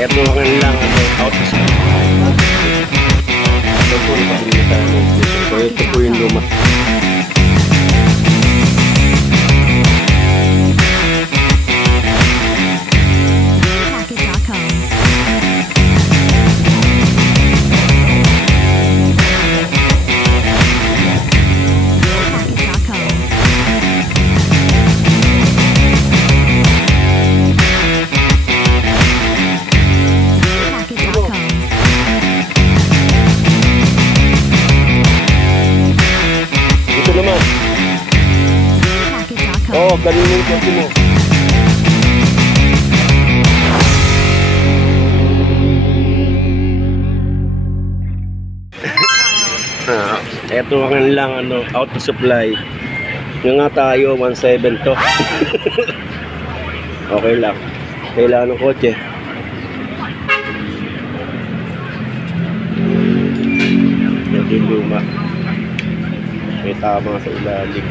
Eto lang out of stock. Ito po yung pabilitan ng ignition. So ito po yung luma. Oh, galingin ko mo. Ito lang out of supply. Yung nga tayo 1.7 to. Okay lang. Kailangan ng kotse. Ito yung luma. May tama sa ilalim.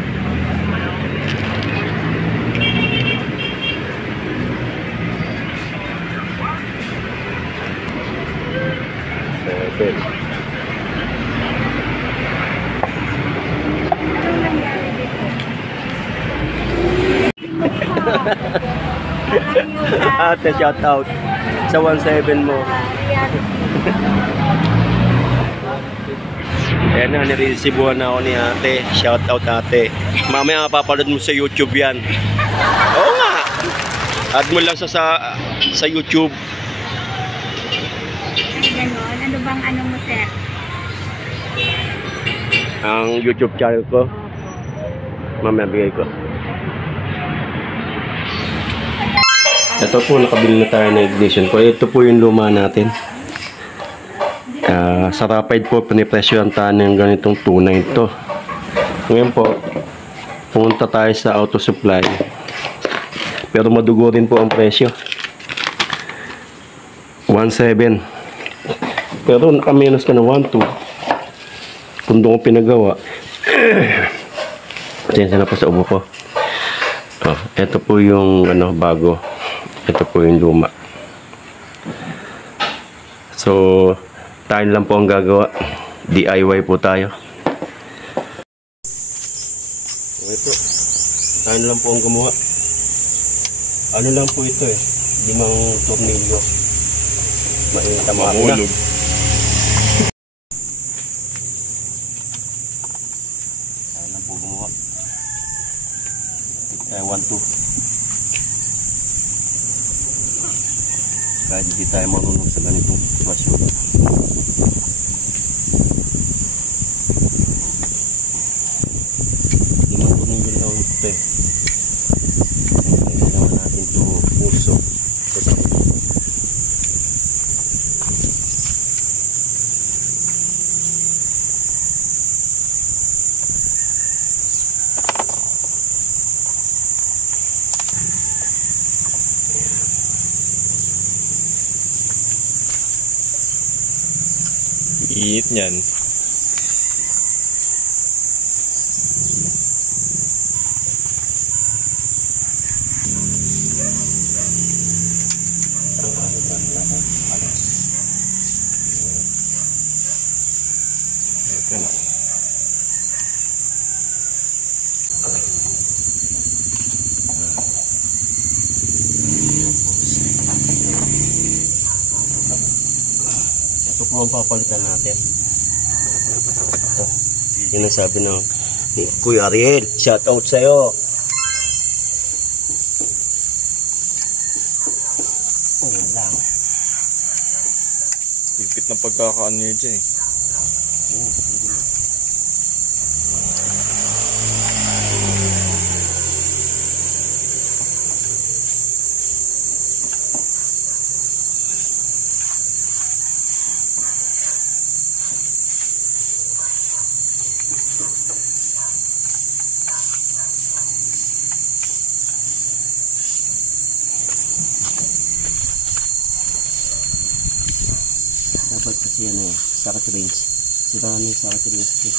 Ate, shout out sa 1.7 mo. Ayan na, niresibuhan na ako ni ate. Shout out ate. Mamaya mapapanood mo sa YouTube yan. Oo nga. Add mo lang sa YouTube. Ganon. Ano bang ano mo, sir? Ang YouTube channel ko. Mamaya bigay ko. Ito po, nakabili na tayo ng ignition ko. Ito po yung luma natin. Sa Rapide po, pinipresyohan tayo ng ganitong 2.9 to. Ngayon po, pumunta tayo sa auto supply. Pero madugo rin po ang presyo. 1.7. Pero nakamenos ka na 1.2. Kung doon ko pinagawa. Pasensya na po sa ubo ko. Ito po yung bago. Ito po yung luma. So, tayo lang po ang gagawa. DIY po tayo. Okay po. Tayo lang po ang gumawa. Ano lang po ito 5 tornilyo. Tamaan na. Tayo lang po gumawa. 1.2. Kahit hindi tayo marunong sa ganitong sitwasyon. Limang tornilyo lang ito kailangan natin ito puso. Iit niyan. Ito po ang papalitan natin. Ito. Yun ang sabi ng Kuya Ariel. Shout out sa'yo. Ayan lang. Higpit ng pagkakaano nyo dyan eh. Dapat kasi socket range. Sira na yung socket range ko.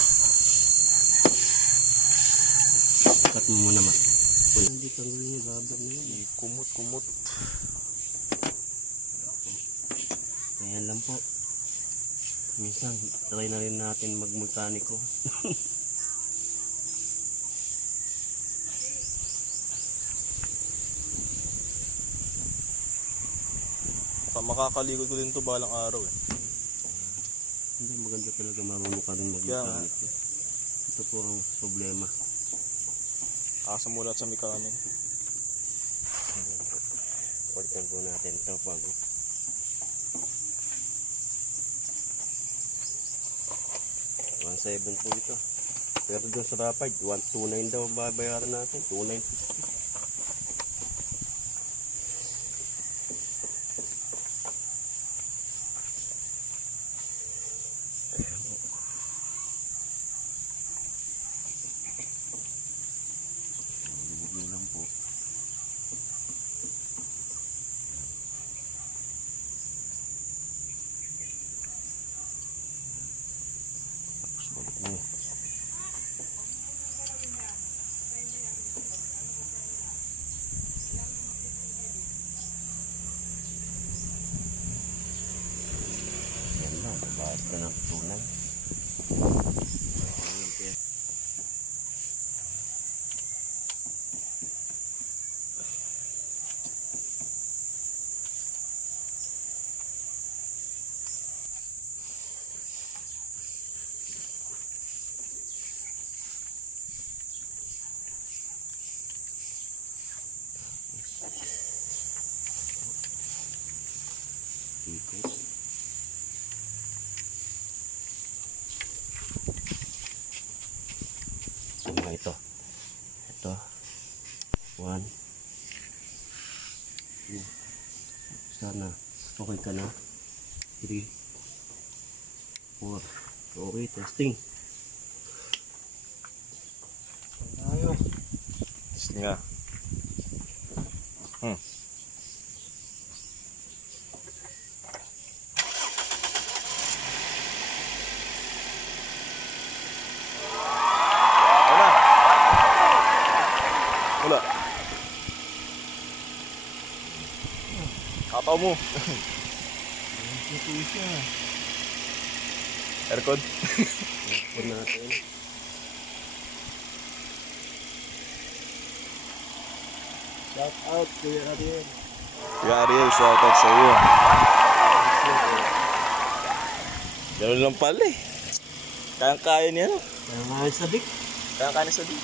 Cut mo muna ma. Hindi kang yung rubber na yun. Kumot. Ayan lang po. Minsan, try na rin natin magmekaniko. Makakaligod ko din to balang araw eh. Hindi, maganda talaga marunong ka rin magmekaniko. Ito po ang problema. Kasamulat sa mekanik. Palitan po natin ito bago. $1.7 po ito. Pero doon sa Rapid, $1.29 daw babayaran natin. $2.950. Lang po. Tapos balik mo. Yan na, babayad ka ng tunay. Ikot. Ano ba ito? Ito. 1 2. Sana okay ka na. 3 4. Okay, testing. Tayo. Gusto nga. Wala. Kataw mo. Ito siya. Aircon. Aircon natin. Shout out Kuya Ariel. Kuya Ariel, shout out sa iyo. Ganun lang pala eh. Kayang-kaya niya no? Kaya nga sabik. Kayang-kaya niya sa di.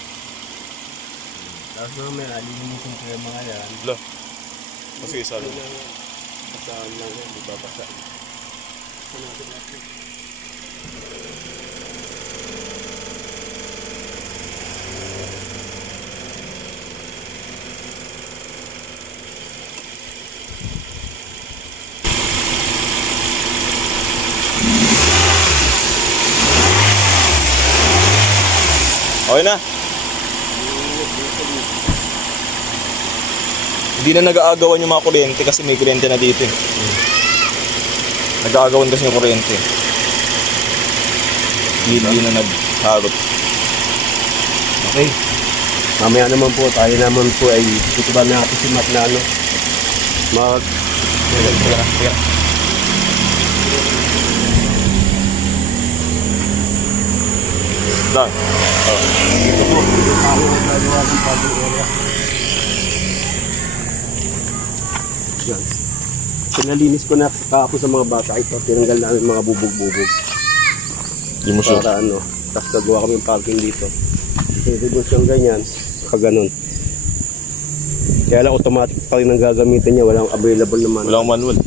Tapos naman, alinisin ko yung mga yan. Blah. Kasi isa lang. Basaan lang yan, di ba basa? Ito natin natin. Okay na. Hindi na nag-aagawan yung mga kuryente kasi may kuryente na dito eh. Nag-aagawan kasi yung kuryente. Hindi na nagharot. Okay. Mamaya naman po, tayo naman po ay tutuban natin si Matt na ano. Tira. Done. Ito po, ako ang gagawa ng bagong area. Yan. Pinalinis ko na kahapon sa mga bata ito. Tinanggal namin mga bubog-bubog. Hindi mo sure. Para ano, tapos gagawa kami ng parking dito. Pwede siyang ganyan, kaganon. Kaya lang automatic pa rin ang gagamitin niya, walang available naman. Walang manual.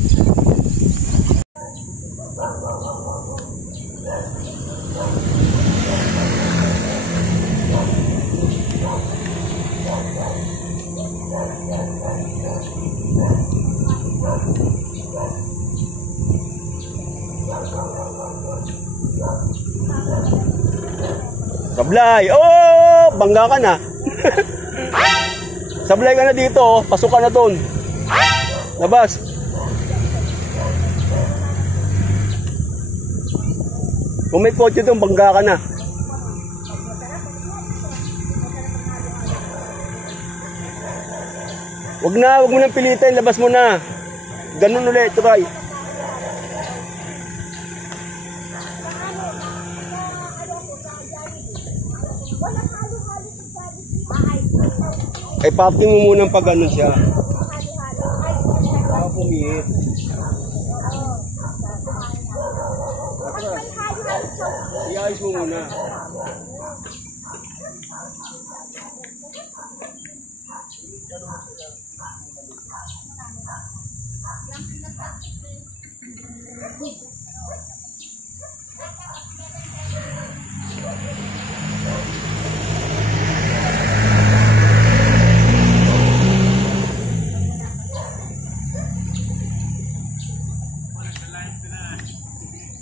Sablay! Oh! Bangga ka na. Sablay ka na dito, oh. Pasok ka na doon. Labas. Kung may kotse doon, bangga ka na. Wag mo nang pilitin, labas mo na. Ganun ulit, try. Ay, parking mo muna pag ganun siya. Baka pumiit. Iayos mo muna.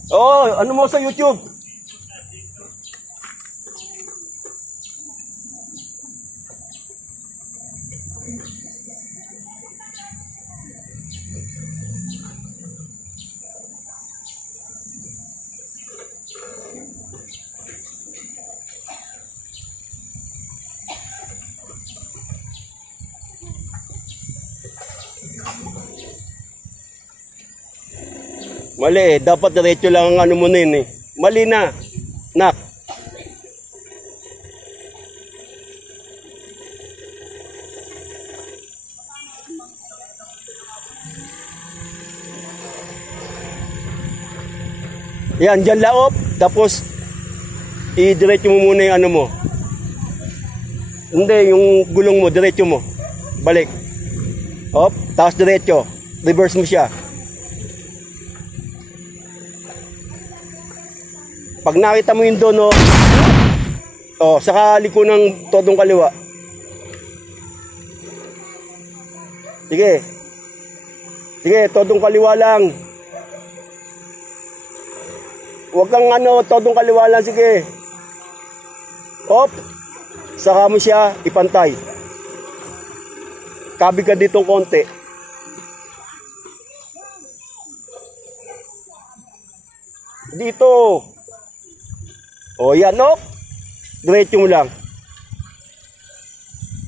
Oh, ano mo sa YouTube? Mali, dapat diretso lang ang ano mo nun eh. Mali na, nak. Yan, dyan laop. Tapos, i-diretso mo muna yung ano mo. Hindi, yung gulong mo, diretso mo. Balik. Hop, tapos diretso. Reverse mo siya. Pag nakita mo yun doon, saka liko ng todong kaliwa. Sige. Sige, todong kaliwa lang. Huwag kang todong kaliwa lang, sige. Hop. Saka mo siya ipantay. Kabi ka dito konti. Dito. O yan, diretso mo lang.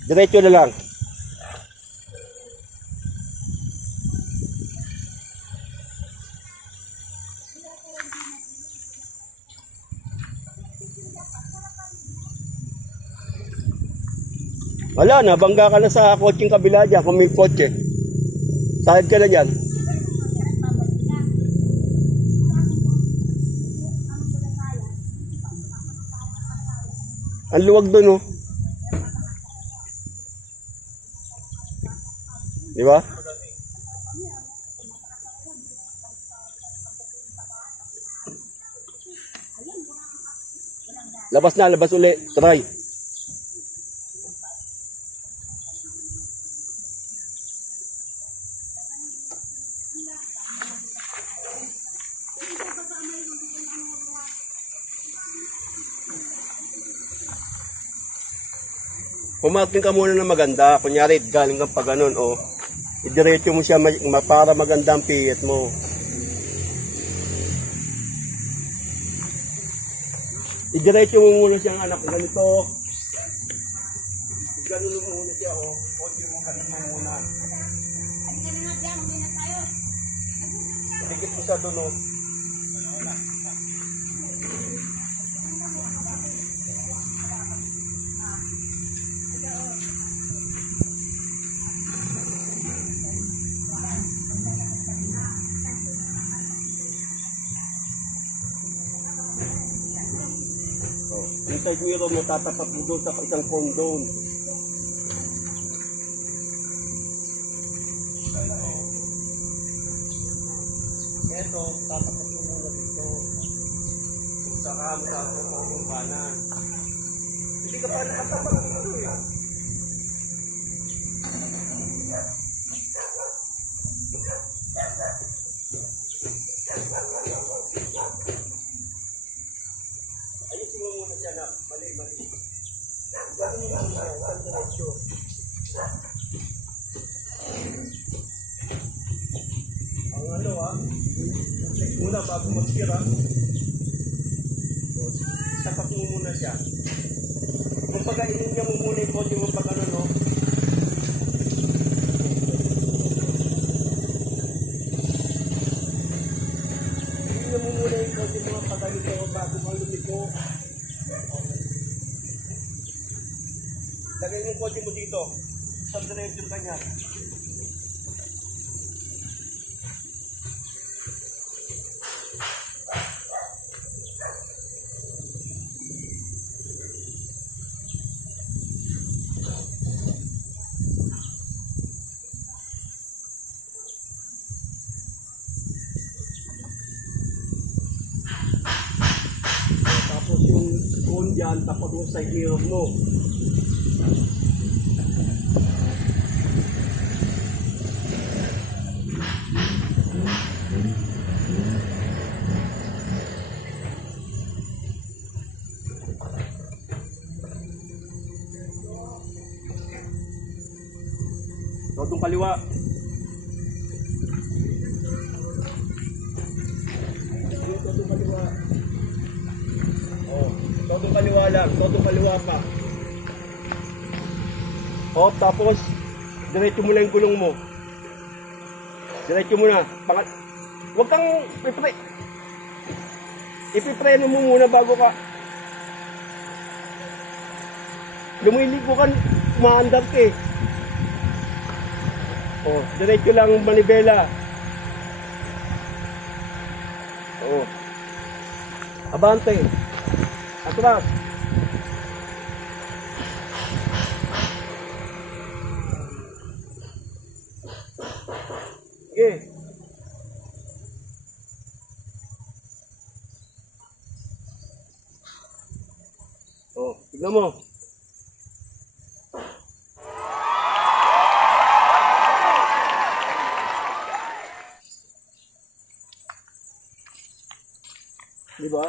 Diretso na lang. Wala, nabangga ka na sa kotseng kabila dyan, kung may kotse. Sahid ka na dyan. Ang luwag doon, Di ba? Labas na, labas uli. Try. Pumating ka muna na maganda. Kunyari, galing kang pa ganun, idiretso mo siya para maganda ang piyet mo. Idiretso mo muna siya, anak. Ganito. Ganun mo muna siya, Konti mo ganun mo muna. Dikit mo sa doon, Yung side mirror mo, tatapat mo doon sa isang condone. Ito, tatapat mo muna dito. Saka mo tatapat mo yung kanan. Hindi ka pa nakatapat dito Ayusin mo muna siya na. Mali. Gano'n mo muna isang diretsyo. Ang check muna bago mag-tira. Tapak mo muna siya. Kung pagkainin niya mo muna yung body mo pag mo muna yung body mo pag bago malumiko. Lagay mo yung body mo dito. Sa diretso ka niya. Tapos yung phone dyan, tapos mo sa gear mo. Totong kaliwa. Totong kaliwa. Oh, totong kaliwa lang. Totong kaliwa pa. Oh, tapos diretso mo lang yung gulong mo. Diretso mo na. Huwag kang ipipreno mo muna bago ka. Lumiliko ka, umaandar ka eh. Oh, diretso lang manibela. Oh. Abante. Atras. Okay. Oh, tignan mo. Diba?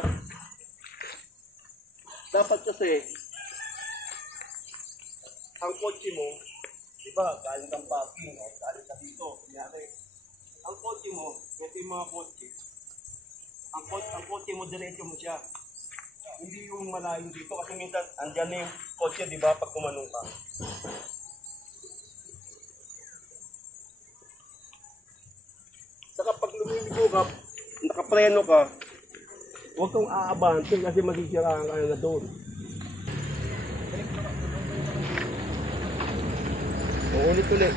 Dapat kasi ang kotse mo, diba, galing kang parking, o galing ka dito, kunyari. Ang kotse mo, ito yung mga kotse. Ang kotse mo, diretso mo siya. Hindi yung malayo dito kasi minsan andyan na yung kotse, diba, pag kumanong ka. Saka pag lumiligo ka, nakapreno ka, huwag kang aabante kasi masisiraan ka na doon. Ulit-ulit.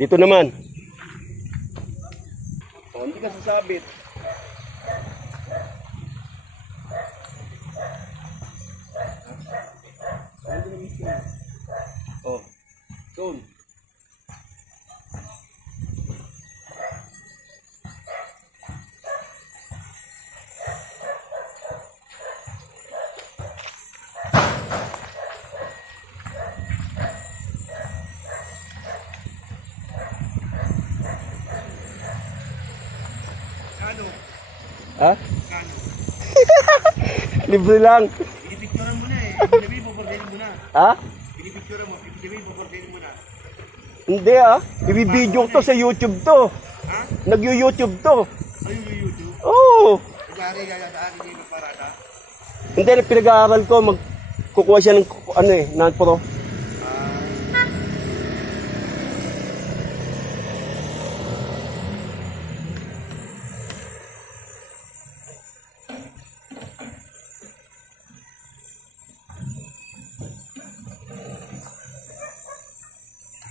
Dito naman. Oh, hindi ka sasabit. Oh. Doon. Kano? Ha? Kano? Libre lang. Pinipicturean mo na eh. Pinipicturean mo, popordelin mo na. Ha? Pinipicturean mo, popordelin mo na. Hindi ah. Ibibidyo to sa YouTube to. Ha? Nag-YouTube to. Ano yung YouTube? Oo. Kunyari, gagawin niyo yung parada. Hindi, pinag-aaral ko. Magkukuha siya ng ano eh, non-pro.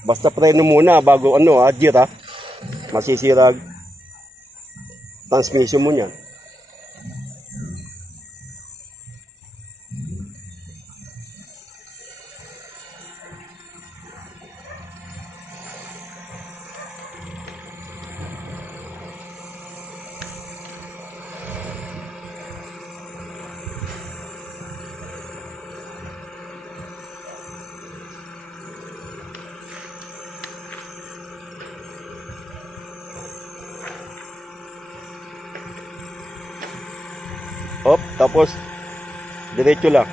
Basta preno muna bago ano gear ha. Masisira transmission mo niyan. Hop, tapos diretso lang.